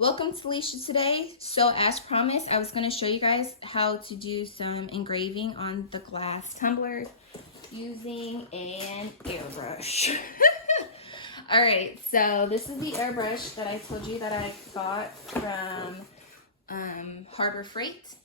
Welcome to Alicia today. So as promised, I was going to show you guys how to do some engraving on the glass tumblers using an airbrush. All right, so this is the airbrush that I told you that I got from Harbor Freight.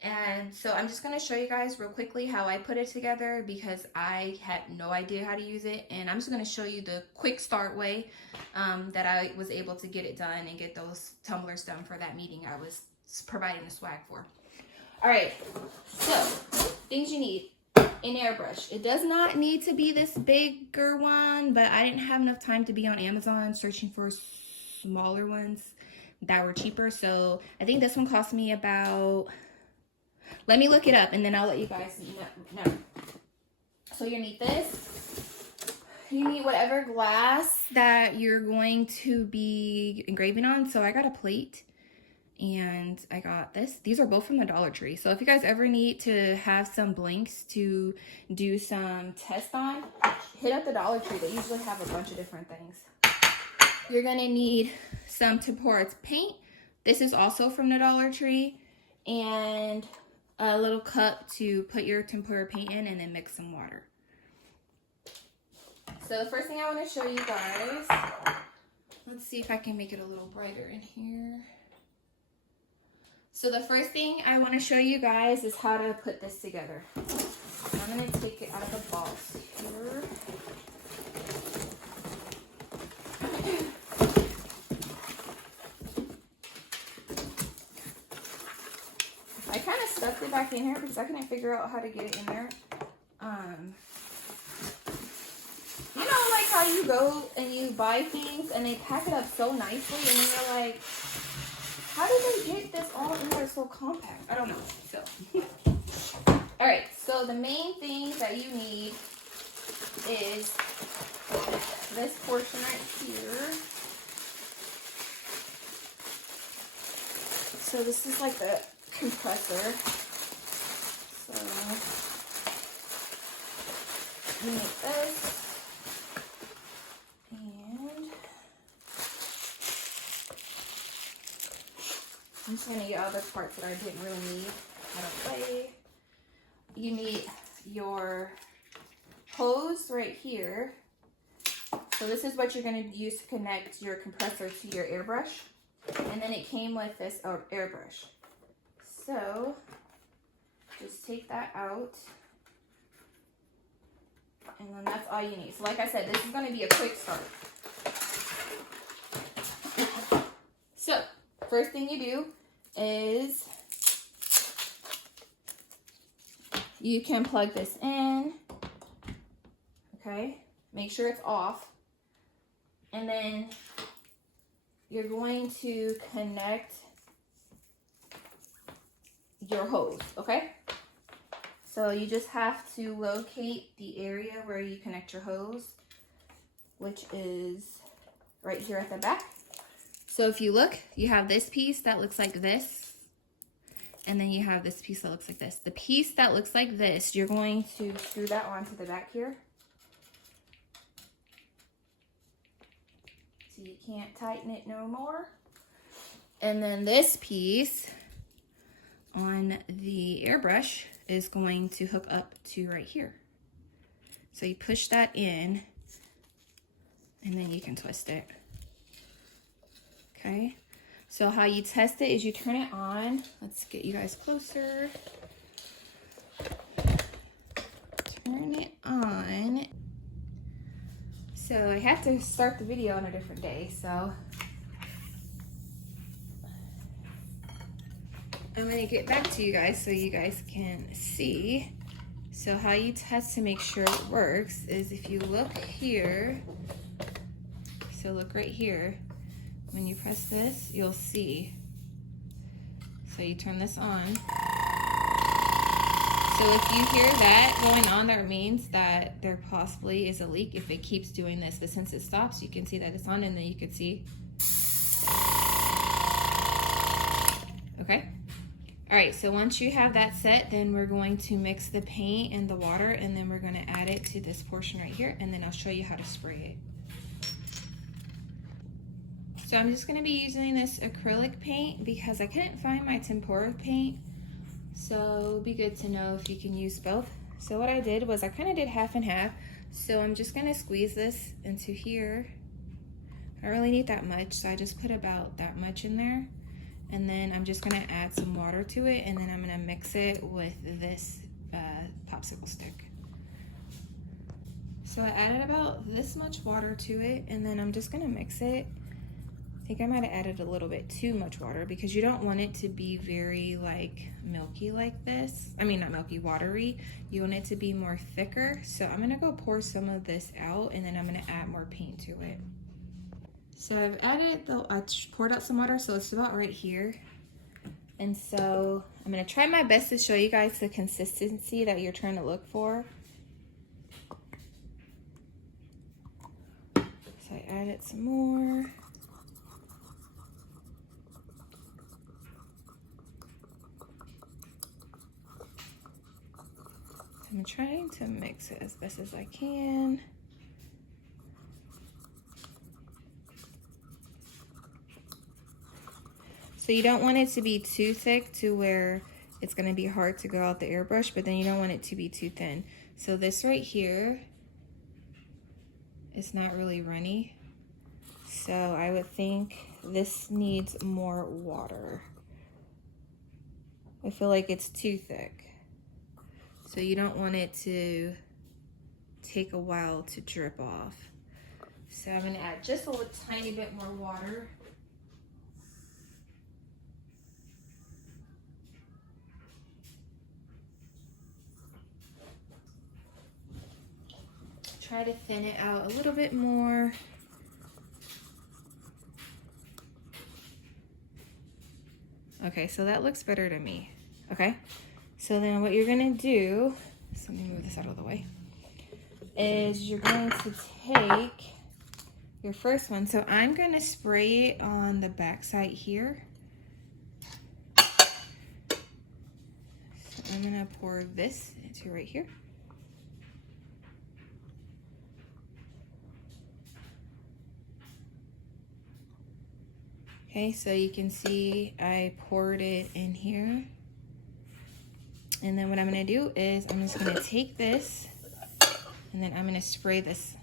And so I'm just going to show you guys real quickly how I put it together because I had no idea how to use it. And I'm just going to show you the quick start way that I was able to get it done and get those tumblers done for that meeting I was providing the swag for. All right, so things you need. An airbrush. It does not need to be this bigger one, but I didn't have enough time to be on Amazon searching for smaller ones that were cheaper. So I think this one cost me about... Let me look it up and then I'll let you guys know. So you need this. You need whatever glass that you're going to be engraving on. So I got a plate and I got this. These are both from the Dollar Tree. So if you guys ever need to have some blanks to do some tests on, hit up the Dollar Tree. They usually have a bunch of different things. You're going to need some tempera paint. This is also from the Dollar Tree. And a little cup to put your tempera paint in and then mix some water. So the first thing I want to show you guys, let's see if I can make it a little brighter in here. So the first thing I want to show you guys is how to put this together. I'm going to take it out of the box here. I kind of stuffed it back in here because I couldn't figure out how to get it in there. You know, like how you go and you buy things and they pack it up so nicely and then you're like, how did they get this all in there so compact? I don't know. So, all right. So the main thing that you need is this portion right here. So this is like the compressor. So you need this. And I'm just going to get other parts that I didn't really need out of the way. You need your hose right here. So this is what you're going to use to connect your compressor to your airbrush. And then it came with this airbrush. So just take that out. And then that's all you need. So like I said, this is going to be a quick start. So first thing you do is you can plug this in. Okay, make sure it's off. And then you're going to connect your hose, okay? So you just have to locate the area where you connect your hose, which is right here at the back. So if you look, you have this piece that looks like this, and then you have this piece that looks like this. The piece that looks like this, you're going to screw that onto the back here. So you can't tighten it no more. And then this piece on the airbrush is going to hook up to right here. So you push that in and then you can twist it. Okay, so how you test it is you turn it on. Let's get you guys closer. Turn it on. So I have to start the video on a different day, so I'm going to get back to you guys so you guys can see. So how you test to make sure it works is if you look here, so look right here, when you press this, you'll see. So you turn this on. So if you hear that going on, that means that there possibly is a leak if it keeps doing this. But since it stops, you can see that it's on, and then you can see. Okay. All right, so once you have that set, then we're going to mix the paint and the water, and then we're going to add it to this portion right here, and then I'll show you how to spray it. So I'm just gonna be using this acrylic paint because I couldn't find my tempera paint. So it'd be good to know if you can use both. So what I did was I kind of did half and half. So I'm just gonna squeeze this into here. I don't really need that much, so I just put about that much in there. And then I'm just gonna add some water to it, and then I'm gonna mix it with this popsicle stick. So I added about this much water to it, and then I'm just gonna mix it. I think I might have added a little bit too much water because you don't want it to be very like milky like this. I mean, not milky, watery. You want it to be more thicker. So I'm gonna go pour some of this out, and then I'm gonna add more paint to it. So I poured out some water, so it's about right here. And so I'm gonna try my best to show you guys the consistency that you're trying to look for. So I added some more. I'm trying to mix it as best as I can. So you don't want it to be too thick to where it's gonna be hard to go out the airbrush, but then you don't want it to be too thin. So this right here is not really runny. So I would think this needs more water. I feel like it's too thick. So you don't want it to take a while to drip off. So I'm gonna add just a little tiny bit more water. Try to thin it out a little bit more. Okay, so that looks better to me. Okay, so then what you're gonna do, so let me move this out of the way, is you're going to take your first one. So I'm gonna spray it on the back side here. So I'm gonna pour this into right here. Okay, so you can see I poured it in here. And then what I'm gonna do is I'm just gonna take this and then I'm gonna spray this.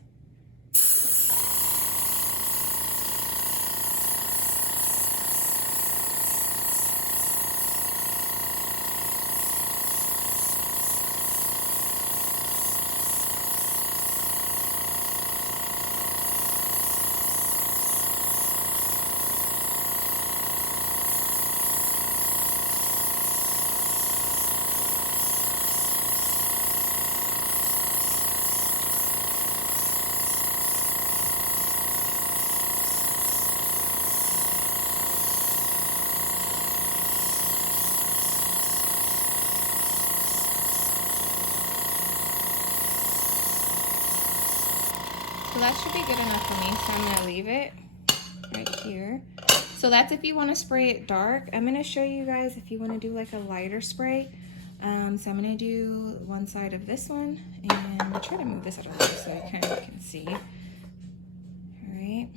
So that should be good enough for me, so I'm gonna leave it right here. So that's if you wanna spray it dark. I'm gonna show you guys if you wanna do like a lighter spray. So I'm gonna do one side of this one, and I'll try to move this out of the way so you kind of can see. All right.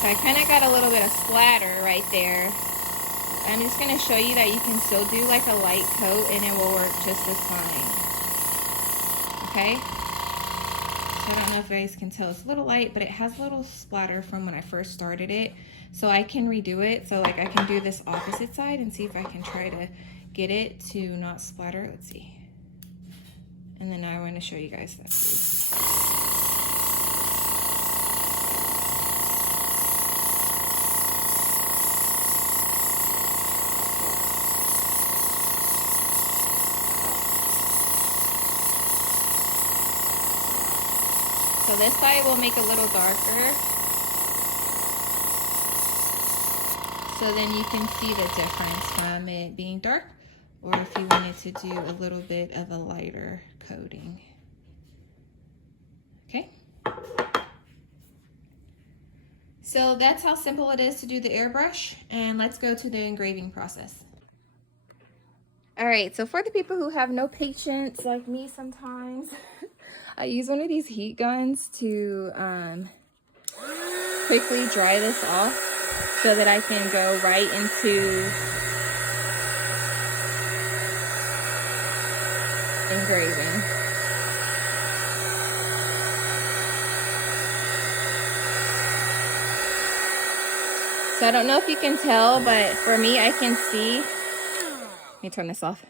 So I kind of got a little bit of splatter right there. I'm just going to show you that you can still do like a light coat and it will work just as fine. Okay? So I don't know if you guys can tell, it's a little light, but it has a little splatter from when I first started it. So I can redo it. So like I can do this opposite side and see if I can try to get it to not splatter. Let's see. And then now I want to show you guys that too. So this side will make it a little darker. So then you can see the difference from it being dark, or if you wanted to do a little bit of a lighter coating. Okay. So that's how simple it is to do the airbrush, and let's go to the engraving process. All right, so for the people who have no patience like me sometimes, I use one of these heat guns to quickly dry this off so that I can go right into engraving. So I don't know if you can tell, but for me, I can see. Let me turn this off.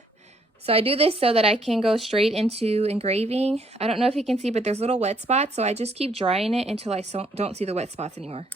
So I do this so that I can go straight into engraving. I don't know if you can see, but there's little wet spots. So I just keep drying it until I don't see the wet spots anymore.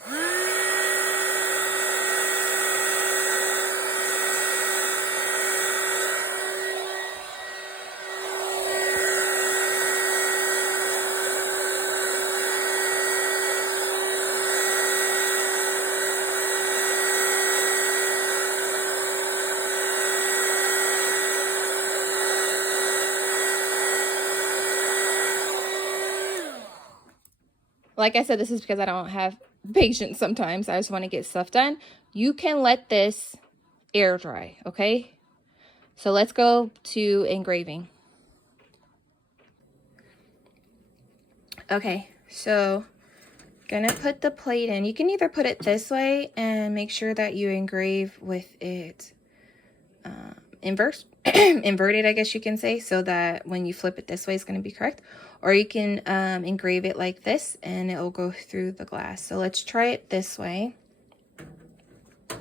Like I said, this is because I don't have patience sometimes. I just want to get stuff done. You can let this air dry, okay? So let's go to engraving. Okay, so gonna put the plate in. You can either put it this way and make sure that you engrave with it inverted, I guess you can say, so that when you flip it this way, it's going to be correct. Or you can engrave it like this and it will go through the glass. So let's try it this way. So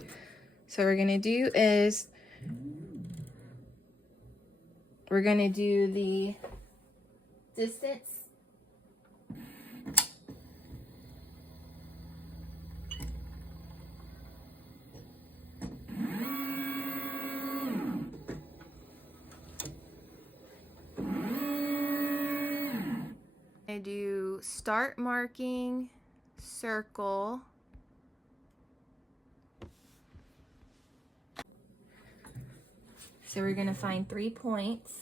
what we're going to do is we're going to do the distance. I do start marking, circle, so we're going to find 3 points.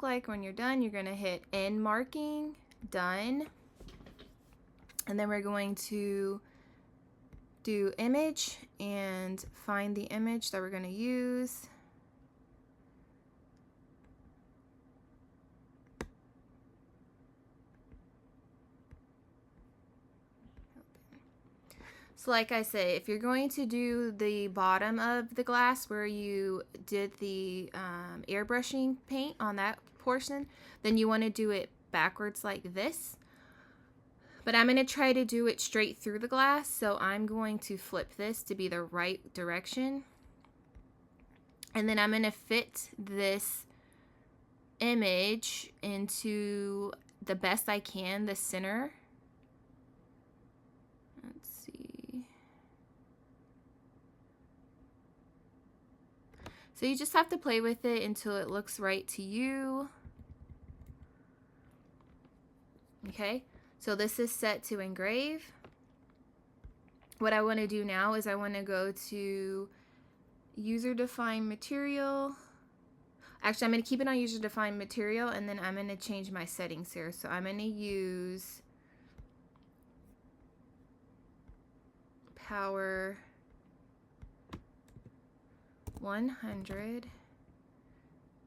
Like when you're done, you're going to hit end marking, done. And then we're going to do image and find the image that we're going to use. So like I say, if you're going to do the bottom of the glass where you did the airbrushing paint on that portion, then you want to do it backwards like this. But I'm going to try to do it straight through the glass, so I'm going to flip this to be the right direction. And then I'm going to fit this image into the best I can, the center. Let's see. So you just have to play with it until it looks right to you. Okay. So this is set to engrave. What I want to do now is I want to go to user defined material. Actually, I'm going to keep it on user defined material, and then I'm going to change my settings here. So I'm going to use power 100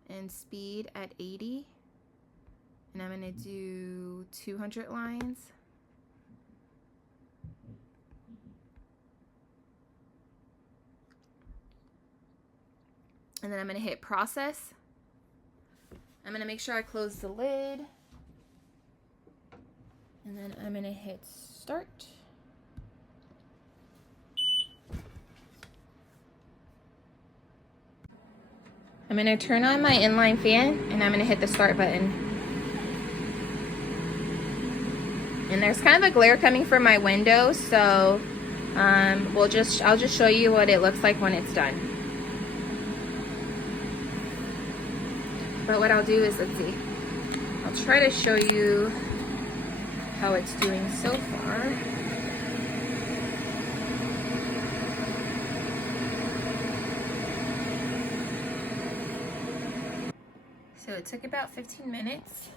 and speed at 80. And I'm going to do 200 lines. And then I'm going to hit process. I'm going to make sure I close the lid. And then I'm going to hit start. I'm going to turn on my inline fan and I'm going to hit the start button. And there's kind of a glare coming from my window, so I'll just show you what it looks like when it's done. But what I'll do is, let's see, I'll try to show you how it's doing so far. it took about 15 minutes.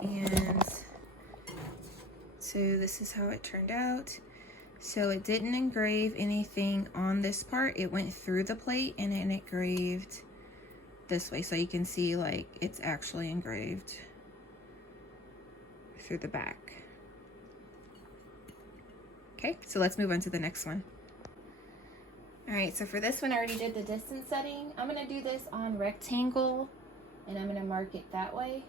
And so this is how it turned out. So it didn't engrave anything on this part. It went through the plate and it engraved this way. So you can see like it's actually engraved through the back. Okay, so let's move on to the next one. All right, so for this one, I already did the distance setting. I'm gonna do this on rectangle and I'm gonna mark it that way.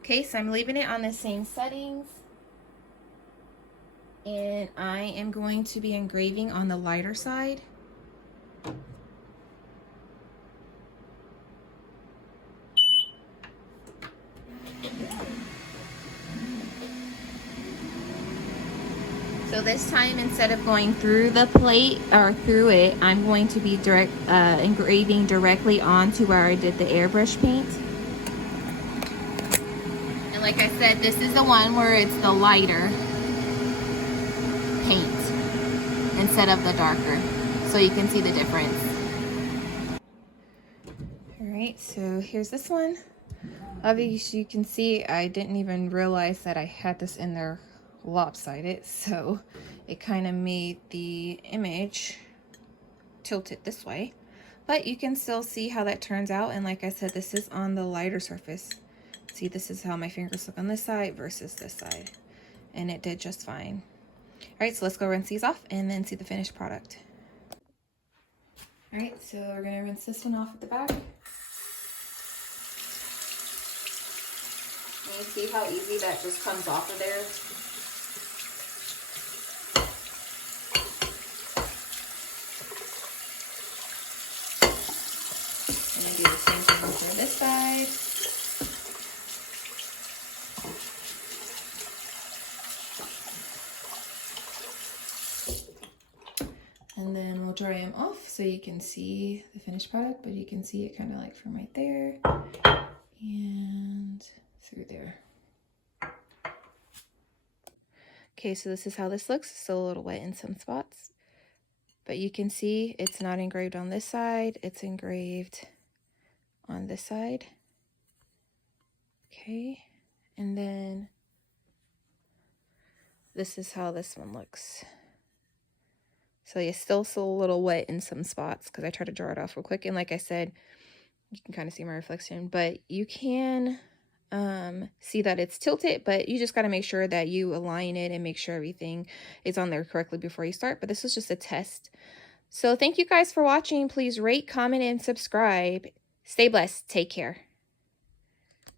Okay, so I'm leaving it on the same settings. And I am going to be engraving on the lighter side. So this time, instead of going through the plate or through it, I'm going to be engraving directly onto where I did the airbrush paint. And like I said, this is the one where it's the lighter paint instead of the darker, so you can see the difference. All right, so here's this one. Obviously you can see I didn't even realize that I had this in there lopsided, so it kind of made the image tilted this way, but you can still see how that turns out. And like I said, this is on the lighter surface. See, this is how my fingers look on this side versus this side, and it did just fine. All right, so let's go rinse these off and then see the finished product. All right, so we're gonna rinse this one off at the back. And you see how easy that just comes off of there? And then do the same thing for this side. And then we'll dry them off so you can see the finished product, but you can see it kind of like from right there and through there. Okay, so this is how this looks. It's still a little wet in some spots, but you can see it's not engraved on this side. It's engraved on this side. Okay, and then this is how this one looks. So yeah, still a little wet in some spots because I tried to draw it off real quick. And like I said, you can kind of see my reflection, but you can see that it's tilted, but you just got to make sure that you align it and make sure everything is on there correctly before you start. But this was just a test. So thank you guys for watching. Please rate, comment, and subscribe. Stay blessed. Take care.